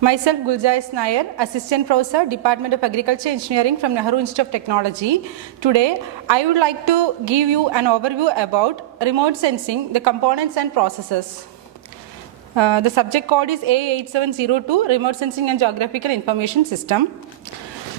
Myself Gulzais Nair, Assistant Professor, Department of Agriculture Engineering from Nehru Institute of Technology. Today, I would like to give you an overview about remote sensing, the components and processes. The subject code is A8702, Remote Sensing and Geographical Information System.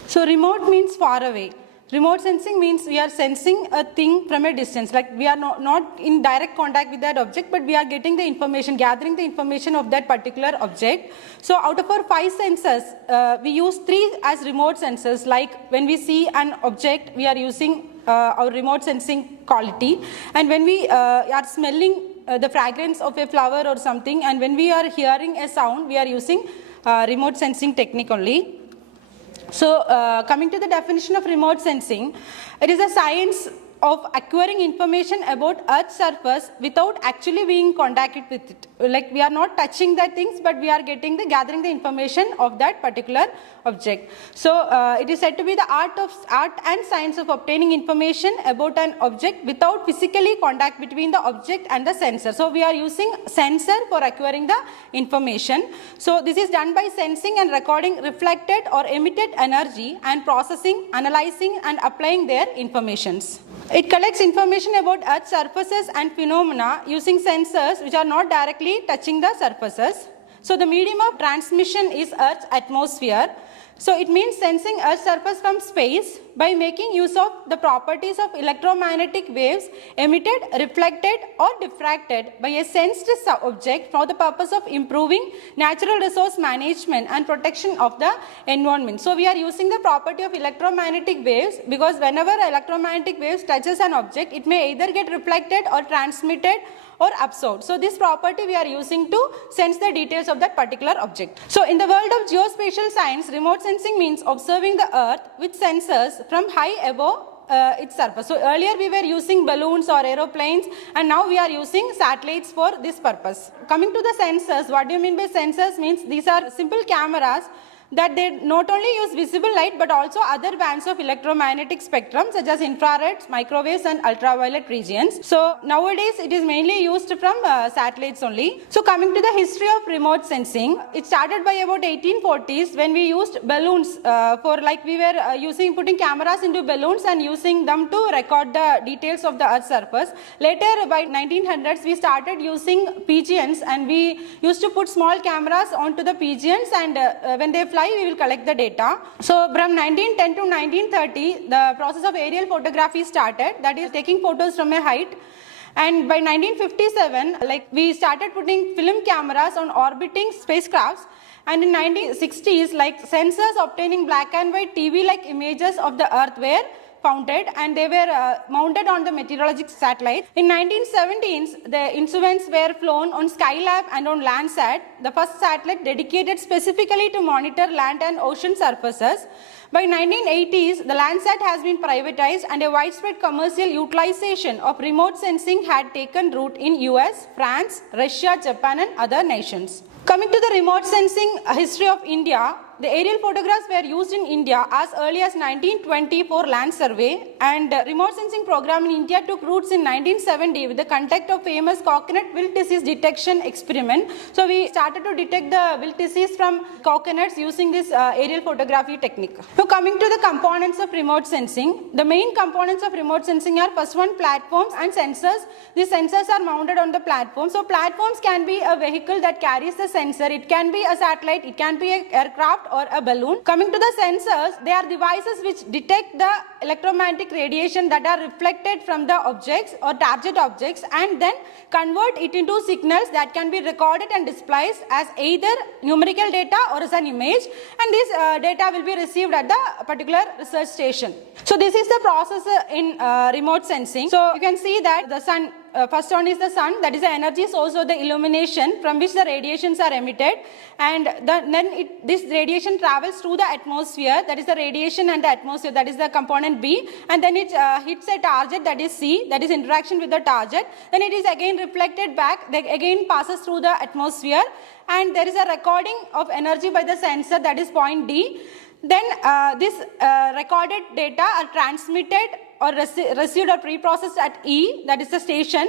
So, remote means far away. Remote sensing means we are sensing a thing from a distance, like we are not in direct contact with that object, but we are getting the information, gathering the information of that particular object. So out of our 5 sensors, we use 3 as remote sensors, like when we see an object, we are using our remote sensing quality, and when we are smelling the fragrance of a flower or something, and when we are hearing a sound, we are using remote sensing technique only. So, coming to the definition of remote sensing, it is a science of acquiring information about Earth's surface without actually being contacted with it. Like we are not touching the things, but we are gathering the information of that particular object. So, it is said to be the art and science of obtaining information about an object without physically contact between the object and the sensor. So, we are using sensor for acquiring the information. So, this is done by sensing and recording reflected or emitted energy and processing, analyzing and applying their informations. It collects information about Earth's surfaces and phenomena using sensors which are not directly touching the surfaces. So the medium of transmission is Earth's atmosphere. So it means sensing Earth's surface from space by making use of the properties of electromagnetic waves emitted, reflected or diffracted by a sensed object for the purpose of improving natural resource management and protection of the environment. So we are using the property of electromagnetic waves because whenever electromagnetic waves touches an object, it may either get reflected or transmitted or absorbed. So this property we are using to sense the details of that particular object. So in the world of geospatial science, remote sensing means observing the Earth with sensors from high above its surface. So earlier we were using balloons or aeroplanes, and now we are using satellites for this purpose. Coming to the sensors, what do you mean by sensors? Means these are simple cameras that they not only use visible light but also other bands of electromagnetic spectrum such as infrared, microwaves and ultraviolet regions. So nowadays it is mainly used from satellites only. So coming to the history of remote sensing, it started by about 1840s when we used balloons for like we were putting cameras into balloons and using them to record the details of the Earth's surface. Later by 1900s we started using pigeons, and we used to put small cameras onto the pigeons, and when they fly we will collect the data. So from 1910 to 1930 the process of aerial photography started, that is taking photos from a height. And by 1957 we started putting film cameras on orbiting spacecrafts, and in 1960s sensors obtaining black and white TV like images of the Earth were founded, and they were mounted on the meteorological satellite. In 1917s, the instruments were flown on Skylab and on Landsat, the first satellite dedicated specifically to monitor land and ocean surfaces. By 1980s, the Landsat has been privatized, and a widespread commercial utilization of remote sensing had taken root in US, France, Russia, Japan and other nations. Coming to the remote sensing history of India, the aerial photographs were used in India as early as 1920 for land survey, and remote sensing program in India took roots in 1970 with the conduct of famous coconut wilt disease detection experiment. So we started to detect the wilt disease from coconuts using this aerial photography technique. So coming to the components of remote sensing, the main components of remote sensing are first one, platforms and sensors. These sensors are mounted on the platform. So platforms can be a vehicle that carries the sensor. It can be a satellite, it can be an aircraft or a balloon. Coming to the sensors, they are devices which detect the electromagnetic radiation that are reflected from the objects or target objects, and then convert it into signals that can be recorded and displayed as either numerical data or as an image, and this data will be received at the particular research station. So this is the process in remote sensing. So you can see that the sun, first one is the sun, that is the energy source of the illumination from which the radiations are emitted, and this radiation travels through the atmosphere, that is the radiation and the atmosphere, that is the component B, and then it hits a target, that is C, that is interaction with the target, then it is again reflected back, then again passes through the atmosphere, and there is a recording of energy by the sensor, that is point D. Then this recorded data are transmitted or received or pre-processed at E, that is the station,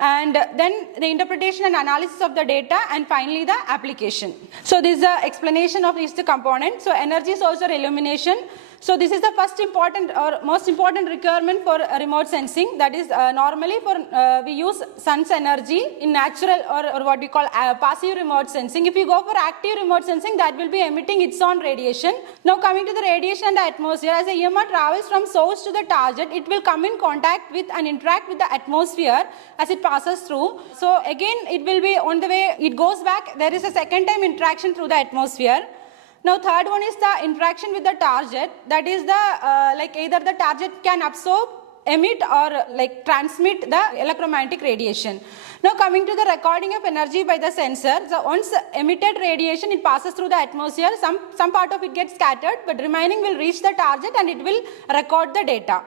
and then the interpretation and analysis of the data, and finally the application. So this is the explanation of each component. So energy source or illumination. So this is the first important or most important requirement for remote sensing. That is normally for we use sun's energy in natural or what we call passive remote sensing. If you go for active remote sensing, that will be emitting its own radiation. Now coming to the radiation and the atmosphere, as the EMR travels from source to the target, it will come in contact with and interact with the atmosphere as it passes through. So again, it will be on the way it goes back. There is a second time interaction through the atmosphere. Now third one is the interaction with the target. That is the like either the target can absorb, emit or like transmit the electromagnetic radiation. Now coming to the recording of energy by the sensor. So once emitted radiation, it passes through the atmosphere. Some part of it gets scattered, but remaining will reach the target and it will record the data.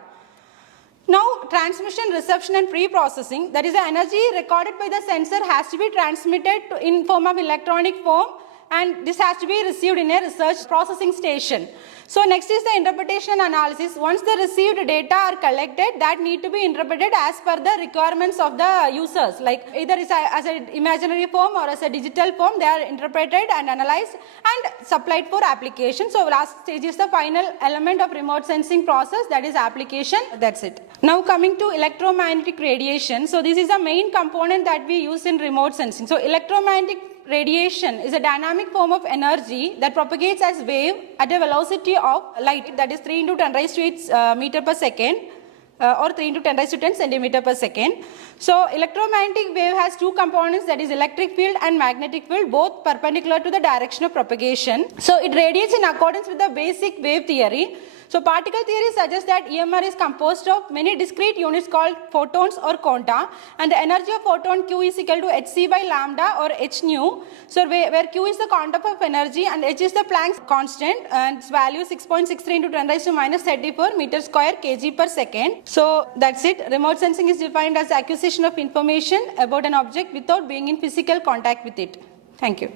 Now transmission, reception and pre-processing. That is the energy recorded by the sensor has to be transmitted in form of electronic form, and this has to be received in a research processing station. So next is the interpretation and analysis. Once the received data are collected, that need to be interpreted as per the requirements of the users. Like either as an imaginary form or as a digital form, they are interpreted and analyzed and supplied for application. So last stage is the final element of remote sensing process, that is application. That's it. Now coming to electromagnetic radiation. So this is the main component that we use in remote sensing. So electromagnetic radiation is a dynamic form of energy that propagates as wave at a velocity of light, that is 3 into 10 raised to 8 meter per second or 3 into 10 raised to 10 centimeter per second. So electromagnetic wave has two components, that is electric field and magnetic field, both perpendicular to the direction of propagation. So it radiates in accordance with the basic wave theory. So particle theory suggests that EMR is composed of many discrete units called photons or quanta, and the energy of photon Q is equal to hc by lambda or h nu. So where Q is the quantum of energy and h is the Planck's constant, and its value is 6.63 into 10 raised to minus 34 meter square kg per second. So that's it. Remote sensing is defined as the acquisition of information about an object without being in physical contact with it. Thank you.